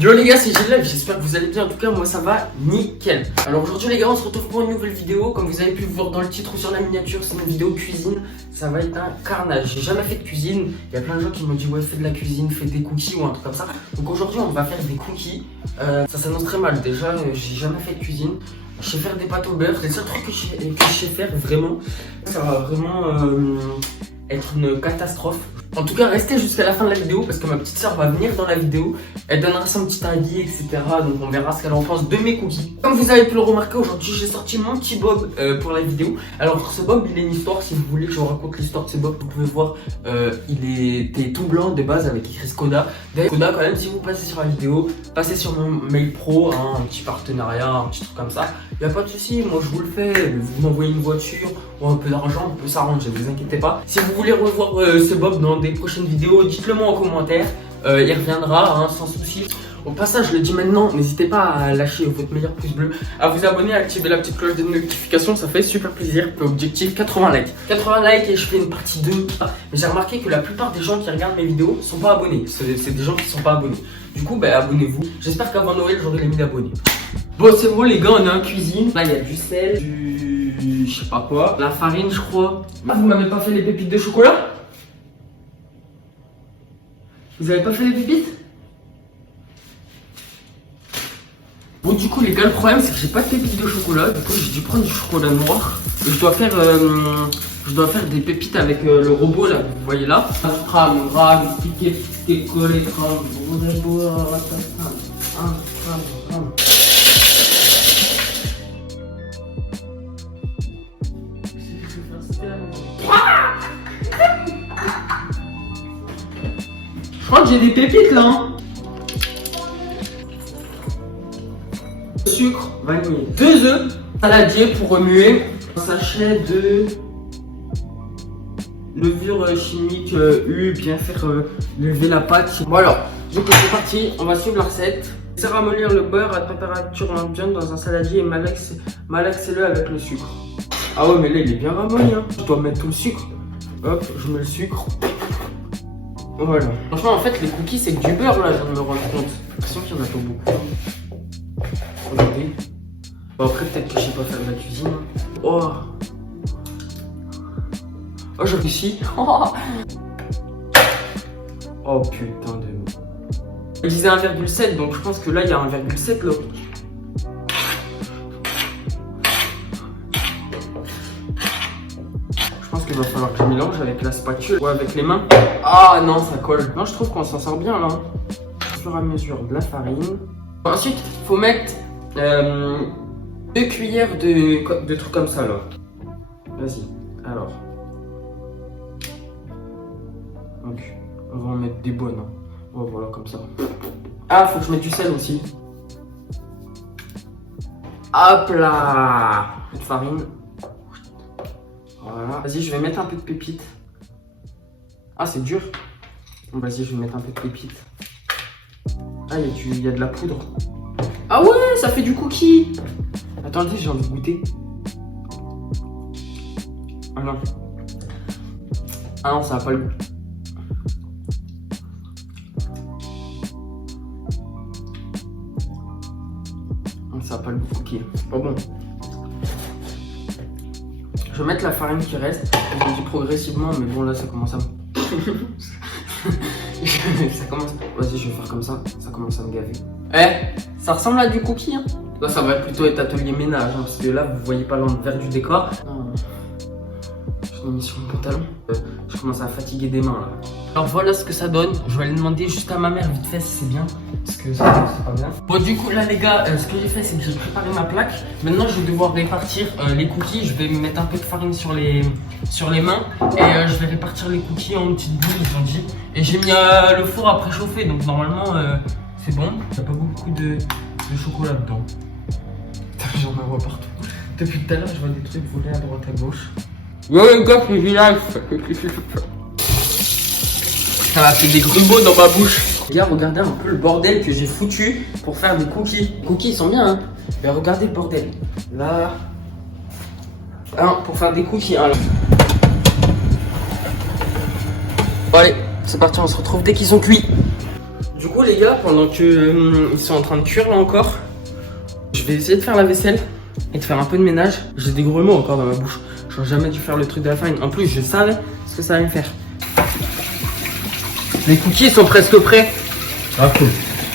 Yo les gars, c'est Gilles, j'espère que vous allez bien. En tout cas, moi ça va nickel. Alors aujourd'hui les gars, on se retrouve pour une nouvelle vidéo. Comme vous avez pu le voir dans le titre ou sur la miniature, c'est une vidéo cuisine. Ça va être un carnage. J'ai jamais fait de cuisine. Il y a plein de gens qui m'ont dit ouais, fais de la cuisine, fais des cookies ou un truc comme ça. Donc aujourd'hui on va faire des cookies. Ça s'annonce très mal. Déjà, j'ai jamais fait de cuisine. Je sais faire des pâtes au beurre. C'est le seul truc que je sais faire vraiment. Ça va vraiment être une catastrophe. En tout cas, restez jusqu'à la fin de la vidéo parce que ma petite soeur va venir dans la vidéo. Elle donnera son petit avis, etc. Donc on verra ce qu'elle en pense de mes cookies. Comme vous avez pu le remarquer, aujourd'hui j'ai sorti mon petit bob pour la vidéo. Alors ce bob, il est une histoire. Si vous voulez que je vous raconte l'histoire de ce bob, vous pouvez voir. Il était tout blanc de base avec écrit Skoda. D'ailleurs, Skoda, quand même, si vous passez sur la vidéo, passez sur mon mail pro, hein, un petit partenariat, un petit truc comme ça. Il n'y a pas de souci, moi je vous le fais. Vous m'envoyez une voiture ou un peu d'argent, on peut s'arranger, vous inquiétez pas. Si vous voulez revoir ce bob dans des prochaines vidéos, dites-le moi en commentaire. Il reviendra, hein, sans souci. Au passage, je le dis maintenant, n'hésitez pas à lâcher votre meilleur pouce bleu, à vous abonner, à activer la petite cloche de notification, ça fait super plaisir. Objectif 80 likes. 80 likes et je fais une partie 2. Mais j'ai remarqué que la plupart des gens qui regardent mes vidéos sont pas abonnés. C'est des gens qui sont pas abonnés. Du coup, bah, abonnez-vous. J'espère qu'avant Noël, j'aurai les 1000 abonnés. Bon, c'est bon les gars, on est en cuisine. Là, il y a du sel, je sais pas quoi. La farine, je crois. Ah, vous m'avez pas fait les pépites de chocolat? Vous avez pas fait les pépites? Bon, du coup les gars, le problème c'est que j'ai pas de pépites de chocolat. Du coup j'ai dû prendre du chocolat noir. Et je dois faire des pépites avec le robot là, vous voyez là. Je crois que j'ai des pépites là, hein. Sucre, vanille, 2 œufs, saladier pour remuer, un sachet de levure chimique U, bien faire lever la pâte. Bon alors, du coup c'est parti, on va suivre la recette. C'est ramollir le beurre à température ambiante dans un saladier et malaxer-le avec le sucre. Ah ouais, mais là il est bien ramolli, hein. Je dois mettre tout le sucre. Hop, je mets le sucre. Voilà. Franchement, en fait, les cookies, c'est que du beurre, là, je viens de me rendre compte. J'ai l'impression qu'il y en a pas beaucoup. Regardez. Bon, après, peut-être que je sais pas faire de la cuisine. Oh. Oh, j'ai réussi. Oh, putain de... Il disait 1,7, donc je pense que là, il y a 1,7, là. Il va falloir que je mélange avec la spatule ou avec les mains. Ah non, ça colle. Non, je trouve qu'on s'en sort bien là. Au fur et à mesure de la farine. Ensuite, il faut mettre 2 cuillères de trucs comme ça là. Vas-y, alors. Donc, on va en mettre des bonnes. Hein. Oh, voilà, comme ça. Ah, faut que je mette du sel aussi. Hop là. Un peu de farine. Voilà. Vas-y, je vais mettre un peu de pépites. Ah, c'est dur. Bon, vas-y, je vais mettre un peu de pépites. Ah, il y a de la poudre. Ah ouais, ça fait du cookie. Attendez, j'ai envie de goûter. Ah non. Ah non, ça n'a pas le goût. Ça n'a pas le goût cookie. Pas bon. Je vais mettre la farine qui reste, je dis progressivement, mais bon là ça commence à me... ça commence... Vas-y, je vais faire comme ça commence à me gaver. Eh, ça ressemble à du cookie, hein. Là ça va plutôt être atelier ménage, hein, parce que là vous voyez pas l'envers du décor. Je l'ai mis sur le pantalon. Je commence à fatiguer des mains là. Alors voilà ce que ça donne. Je vais aller demander juste à ma mère vite fait si c'est bien. Parce que ça c'est pas bien. Bon du coup là les gars, ce que j'ai fait c'est que j'ai préparé ma plaque. Maintenant je vais devoir répartir les cookies. Je vais mettre un peu de farine sur les mains. Et je vais répartir les cookies en petites boules, ils ont dit. Et j'ai mis le four à préchauffer. Donc normalement c'est bon. Il n'y a pas beaucoup de chocolat dedans. J'en vois partout. Depuis tout à l'heure je vois des trucs voler à droite à gauche. Yo les gars, c'est village. Ça m'a fait des grumeaux dans ma bouche. Les gars, regardez un peu le bordel que j'ai foutu pour faire des cookies. Les cookies, ils sont bien, hein. Mais regardez le bordel. Là. Pour faire des cookies, hein. Bon, allez, c'est parti, on se retrouve dès qu'ils sont cuits. Du coup les gars, pendant que ils sont en train de cuire là encore, je vais essayer de faire la vaisselle et de faire un peu de ménage. J'ai des grumeaux encore dans ma bouche. J'aurais jamais dû faire le truc de la farine. En plus je savais ce que ça allait faire. Les cookies sont presque prêts. Ah cool.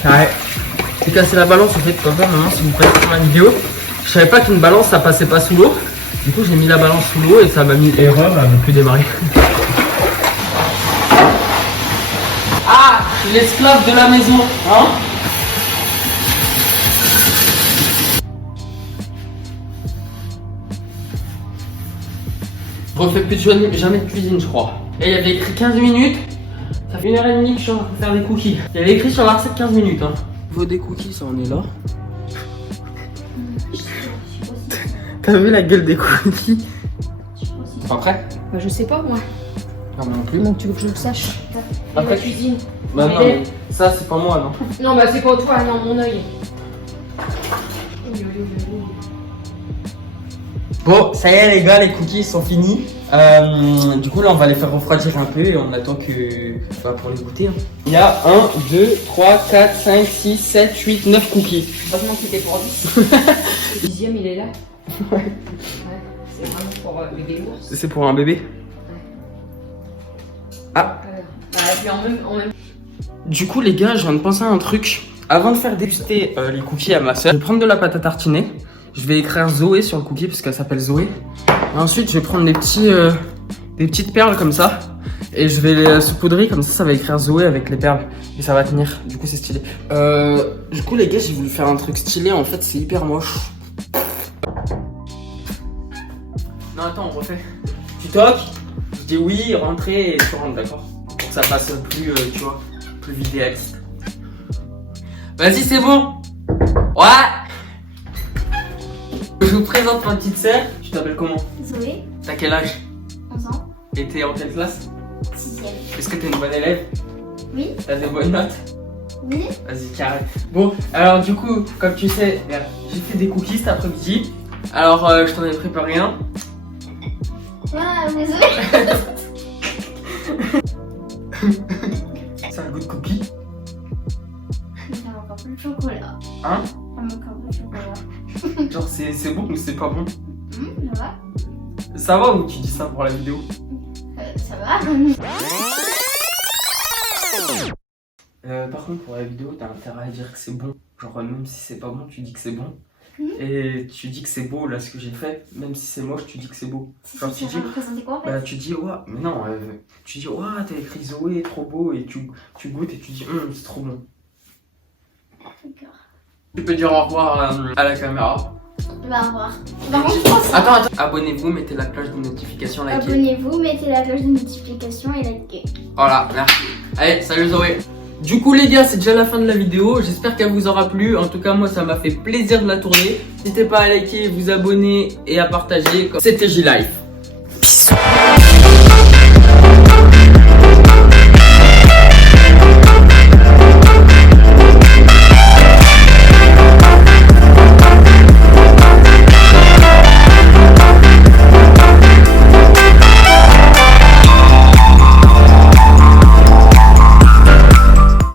Ouais. J'ai cassé la balance en fait, papa, maman, si vous passez sur ma vidéo. Je savais pas qu'une balance ça passait pas sous l'eau. Du coup j'ai mis la balance sous l'eau et ça m'a mis erreur, elle ne plus démarrer. Ah, je suis l'esclave de la maison, hein. Je refais plus jamais de cuisine je crois. Et il y avait écrit 15 minutes. Ça fait 1h30 que je suis en train de faire des cookies. Il y avait écrit sur la recette 15 minutes hein. Vos des cookies ça en est là. T'as vu la gueule des cookies? C'est pas prêt? Bah je sais pas moi. Non moi non plus. Donc tu veux que je le sache? Après la cuisine. Bah non mais ça c'est pas moi non. Non bah c'est pas toi, non mon œil. Bon ça y est les gars, les cookies sont finis. Du coup là on va les faire refroidir un peu et on attend que bah, pour les goûter hein. Il y a 1, 2, 3, 4, 5, 6, 7, 8, 9 cookies. Heureusement que c'était pour 10. Le 10e il est là. Ouais. C'est vraiment pour bébé lourd. C'est pour un bébé. Ah. Bah, puis en même. Du coup les gars, je viens de penser à un truc. Avant de faire déguster les cookies à ma soeur, je vais prendre de la pâte à tartiner. Je vais écrire Zoé sur le cookie parce qu'elle s'appelle Zoé. Et ensuite je vais prendre des petites perles comme ça. Et je vais les saupoudrer comme ça va écrire Zoé avec les perles. Et ça va tenir, du coup c'est stylé. Du coup les gars, j'ai voulu faire un truc stylé, en fait c'est hyper moche. Non attends, on refait. Tu toques, je dis oui, rentrez et tu rentres, d'accord? Pour que ça passe plus, tu vois, plus vidéaliste. Vas-y, c'est bon. Ouais. Je vous présente ma petite sœur. Tu t'appelles comment? Zoé, T'as quel âge? 11 ans, Et t'es en quelle classe? 6e. Est-ce que t'es une bonne élève? Oui, T'as des bonnes notes? oui, Vas-y, carré. Bon, alors du coup, comme tu sais, regarde, j'ai fait des cookies cet après-midi. Alors, je t'en ai préparé un. ah, désolé. C'est un goût de cookie. Ça manque un peu de chocolat. Hein? Ça manque un peu de chocolat. Genre, c'est bon ou c'est pas bon? Ça va? Ça va ou tu dis ça pour la vidéo? Ça va? Par contre, pour la vidéo, t'as intérêt à dire que c'est bon. Genre, même si c'est pas bon, tu dis que c'est bon. Et tu dis que c'est beau là ce que j'ai fait, même si c'est moche, tu dis que c'est beau. Genre, tu dis, représenter quoi en fait? bah tu dis, ouais, mais non, tu dis, ouais, t'as écrit Zoé, trop beau, et tu goûtes et tu dis, c'est trop bon. D'accord. Tu peux dire au revoir à la caméra. Bah, au revoir. Par contre, je pense. Attends, abonnez-vous, mettez la cloche de notification, likez. Abonnez-vous, mettez la cloche de notification et likez. Voilà, merci. Allez, salut Zoé. Du coup les gars, c'est déjà la fin de la vidéo, j'espère qu'elle vous aura plu. En tout cas moi ça m'a fait plaisir de la tourner. N'hésitez pas à liker, vous abonner et à partager. C'était J-Life.